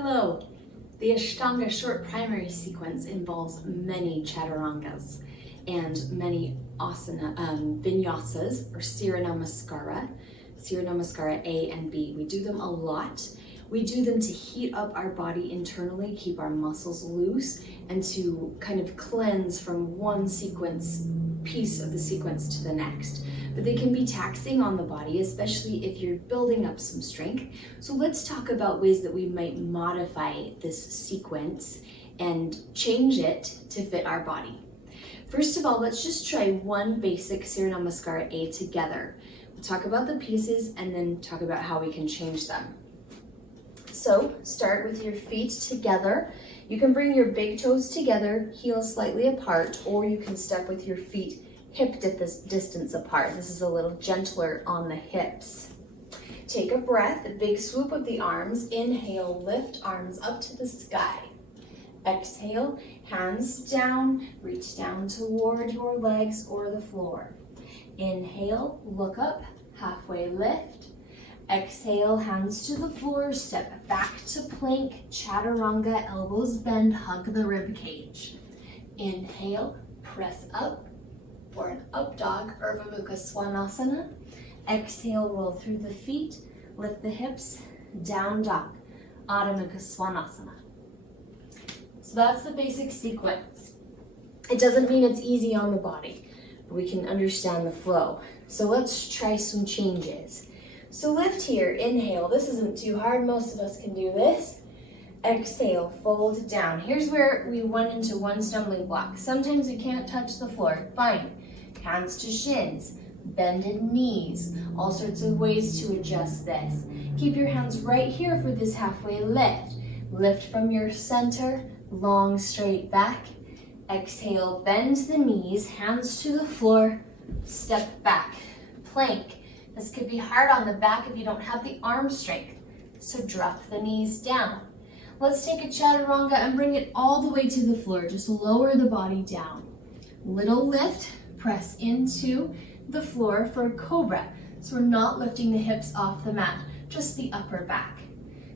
Hello! The Ashtanga short primary sequence involves many chaturangas and many asana, vinyasas or Surya Namaskara A and B. We do them a lot. We do them to heat up our body internally, keep our muscles loose, and to kind of cleanse from one piece of the sequence to the next. But they can be taxing on the body, especially if you're building up some strength. So let's talk about ways that we might modify this sequence and change it to fit our body. First of all, let's just try one basic Surya Namaskara A together. We'll talk about the pieces and then talk about how we can change them. So start with your feet together. You can bring your big toes together, heels slightly apart, or you can step with your feet hip distance apart. This is a little gentler on the hips. Take a breath, a big swoop of the arms. Inhale, lift arms up to the sky. Exhale, hands down, reach down toward your legs or the floor. Inhale, look up, halfway lift. Exhale, hands to the floor, step back to plank, chaturanga, elbows bend, hug the rib cage. Inhale, press up for an up dog, Urdhva Mukha Svanasana. Exhale, roll through the feet, lift the hips, down dog, Adho Mukha Svanasana. So that's the basic sequence. It doesn't mean it's easy on the body, but we can understand the flow. So let's try some changes. So lift here, inhale. This isn't too hard, most of us can do this. Exhale, fold down. Here's where we went into one stumbling block. Sometimes we can't touch the floor, fine. Hands to shins, bended knees, all sorts of ways to adjust this. Keep your hands right here for this halfway lift. Lift from your center, long straight back. Exhale, bend the knees, hands to the floor, step back, plank. This could be hard on the back if you don't have the arm strength, so drop the knees down. Let's take a chaturanga and bring it all the way to the floor. Just lower the body down. Little lift, press into the floor for a cobra. So we're not lifting the hips off the mat, just the upper back.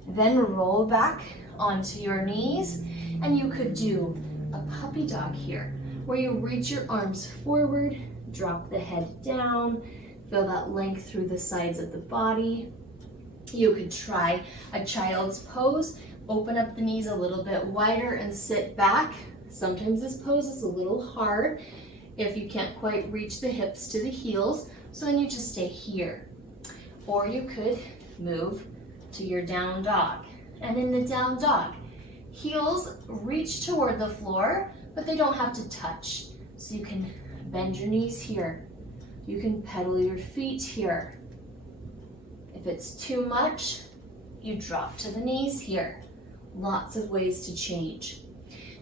Then roll back onto your knees, and you could do a puppy dog here, where you reach your arms forward, drop the head down, feel that length through the sides of the body. You could try a child's pose. Open up the knees a little bit wider and sit back. Sometimes this pose is a little hard if you can't quite reach the hips to the heels, so then you just stay here. Or you could move to your down dog. And in the down dog, heels reach toward the floor, but they don't have to touch. So you can bend your knees here. You can pedal your feet here. If it's too much, you drop to the knees here. Lots of ways to change.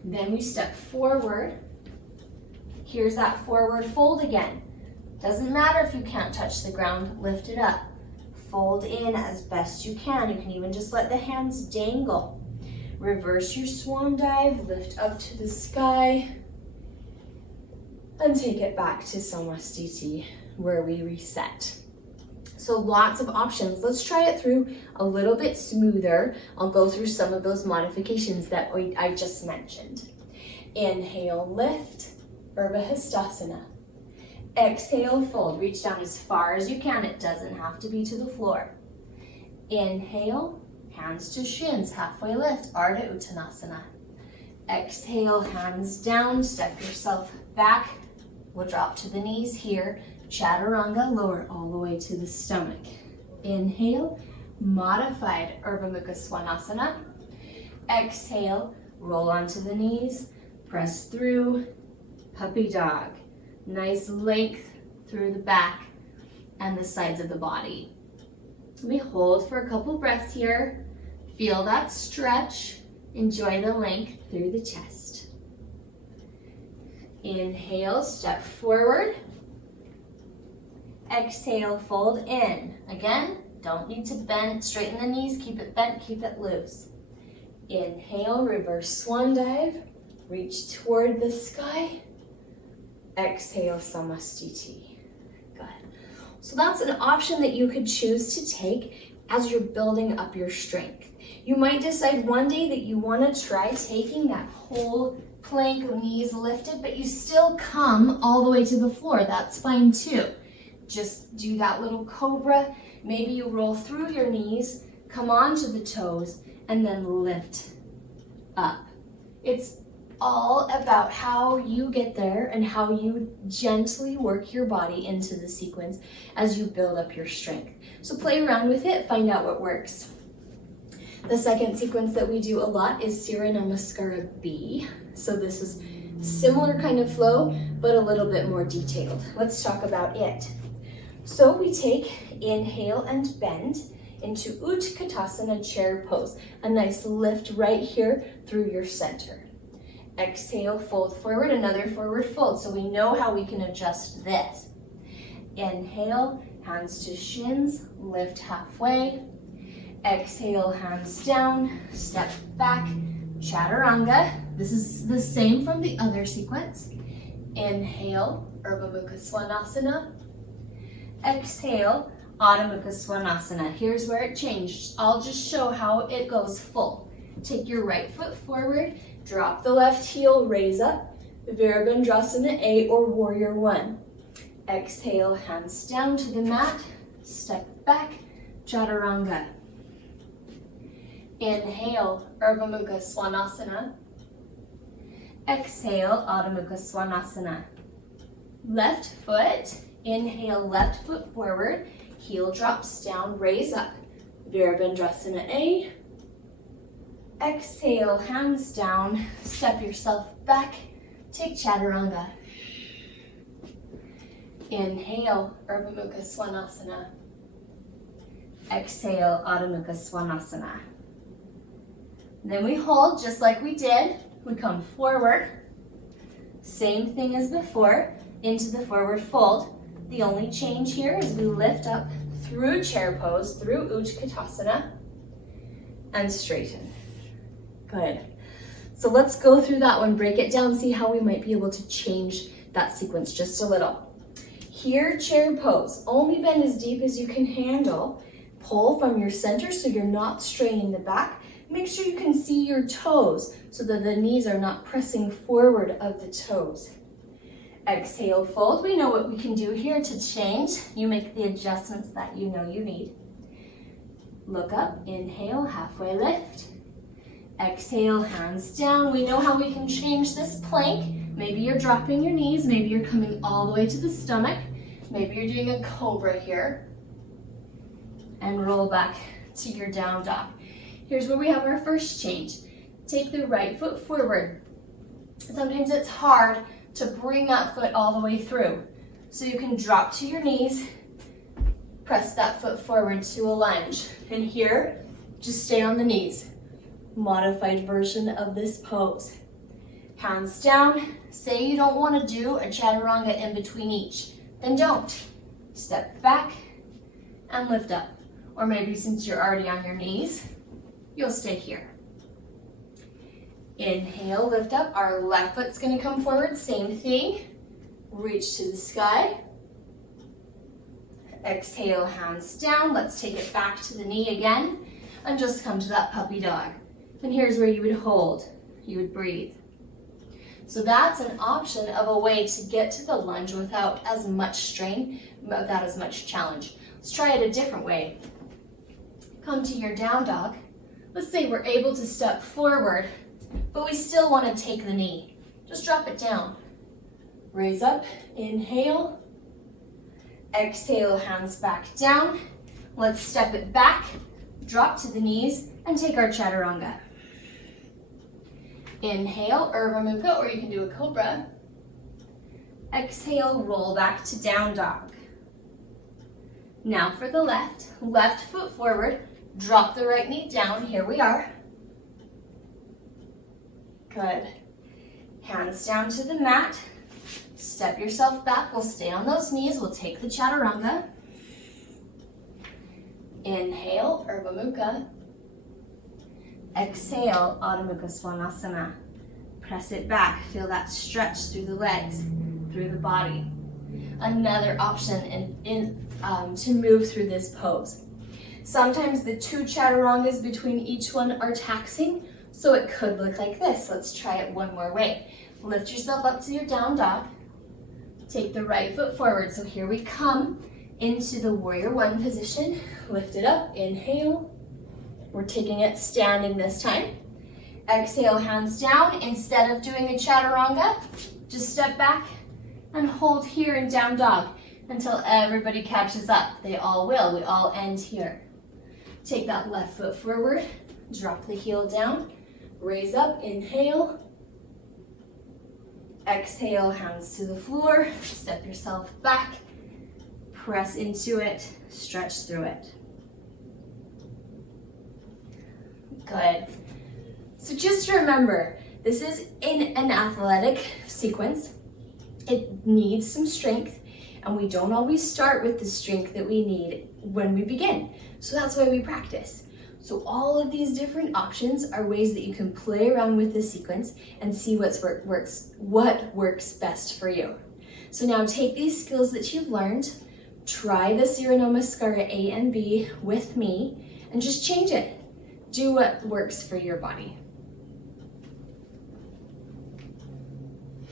Then we step forward. Here's that forward fold again. Doesn't matter if you can't touch the ground, lift it up. Fold in as best you can. You can even just let the hands dangle. Reverse your swan dive, lift up to the sky, and take it back to Samastiti, where we reset. So lots of options. Let's try it through a little bit smoother. I'll go through some of those modifications that I just mentioned. Inhale, lift, Urdhva Hastasana. Exhale, fold. Reach down as far as you can. It doesn't have to be to the floor. Inhale, hands to shins, halfway lift, Ardha Uttanasana. Exhale, hands down, step yourself back. We'll drop to the knees here. Chaturanga, lower all the way to the stomach. Inhale, modified Urdhva Mukha Svanasana. Exhale, roll onto the knees, press through, puppy dog. Nice length through the back and the sides of the body. We hold for a couple breaths here. Feel that stretch. Enjoy the length through the chest. Inhale, step forward. Exhale, fold in. Again, don't need to bend, straighten the knees, keep it bent, keep it loose. Inhale, reverse swan dive, reach toward the sky. Exhale, Samastiti. Good. So that's an option that you could choose to take. as you're building up your strength. You might decide one day that you want to try taking that whole plank, knees lifted, but you still come all the way to the floor. That's fine too. Just do that little cobra. Maybe you roll through your knees, come onto the toes, and then lift up. It's all about how you get there and how you gently work your body into the sequence as you build up your strength. So play around with it, find out what works. The second sequence that we do a lot is Surya Namaskara B. So this is similar kind of flow, but a little bit more detailed. Let's talk about it. So we take inhale and bend into Utkatasana chair pose. A nice lift right here through your center. Exhale, fold forward, another forward fold. So we know how we can adjust this. Inhale, hands to shins, lift halfway. Exhale, hands down, step back, chaturanga. This is the same from the other sequence. Inhale, Urdhva Mukha Svanasana. Exhale, Adho Mukha Svanasana. Here's where it changed. I'll just show how it goes full. Take your right foot forward, drop the left heel, raise up, Virabhadrasana A or Warrior One. Exhale, hands down to the mat, step back, chaturanga. Inhale, Urdhva Mukha Svanasana. Exhale, Adho Mukha Svanasana. Left foot, inhale, left foot forward, heel drops down, raise up, Virabhadrasana A. Exhale, hands down, step yourself back, take chaturanga. Inhale, Urdhva Mukha Svanasana. Exhale, Adho Mukha Svanasana. Then we hold just like we did. We come forward. Same thing as before, into the forward fold. The only change here is we lift up through chair pose, through Utkatasana, and straighten. Good. So let's go through that one, break it down, see how we might be able to change that sequence just a little. Here, chair pose. Only bend as deep as you can handle. Pull from your center so you're not straining the back. Make sure you can see your toes so that the knees are not pressing forward of the toes. Exhale, fold. We know what we can do here to change. You make the adjustments that you know you need. Look up, inhale, halfway lift. Exhale, hands down. We know how we can change this plank. Maybe you're dropping your knees, maybe you're coming all the way to the stomach. Maybe you're doing a cobra here. And roll back to your down dog. Here's where we have our first change. Take the right foot forward. Sometimes it's hard to bring that foot all the way through. So you can drop to your knees, press that foot forward to a lunge. And here, just stay on the knees. Modified version of this pose. Hands down. Say you don't want to do a chaturanga in between each. Then don't. Step back and lift up. Or maybe since you're already on your knees, you'll stay here. Inhale, lift up. Our left foot's going to come forward. Same thing. Reach to the sky. Exhale, hands down. Let's take it back to the knee again. And just come to that puppy dog. And here's where you would hold. You would breathe. So that's an option of a way to get to the lunge without as much strain, without as much challenge. Let's try it a different way. Come to your down dog. Let's say we're able to step forward, but we still want to take the knee. Just drop it down. Raise up, inhale. Exhale, hands back down. Let's step it back, drop to the knees, and take our chaturanga. Inhale, Urdhva Mukha, or you can do a cobra. Exhale, roll back to down dog. Now for the left foot forward, drop the right knee down, here we are. Good. Hands down to the mat, step yourself back, we'll stay on those knees, we'll take the chaturanga. Inhale, Urdhva Mukha. Exhale, Adho Mukha Svanasana. Press it back, feel that stretch through the legs, through the body. Another option to move through this pose. Sometimes the 2 chaturangas between each one are taxing, so it could look like this. Let's try it one more way. Lift yourself up to your down dog. Take the right foot forward. So here we come into the warrior 1 position. Lift it up, inhale. We're taking it standing this time. Exhale, hands down. Instead of doing a chaturanga, just step back and hold here in down dog until everybody catches up. They all will. We all end here. Take that left foot forward, drop the heel down, raise up, inhale. Exhale, hands to the floor, step yourself back, press into it, stretch through it. Good. So just remember, this is in an athletic sequence. It needs some strength, and we don't always start with the strength that we need when we begin. So that's why we practice. So all of these different options are ways that you can play around with the sequence and see what works best for you. So now take these skills that you've learned, try the Surya Namaskara A and B with me, and just change it. Do what works for your body.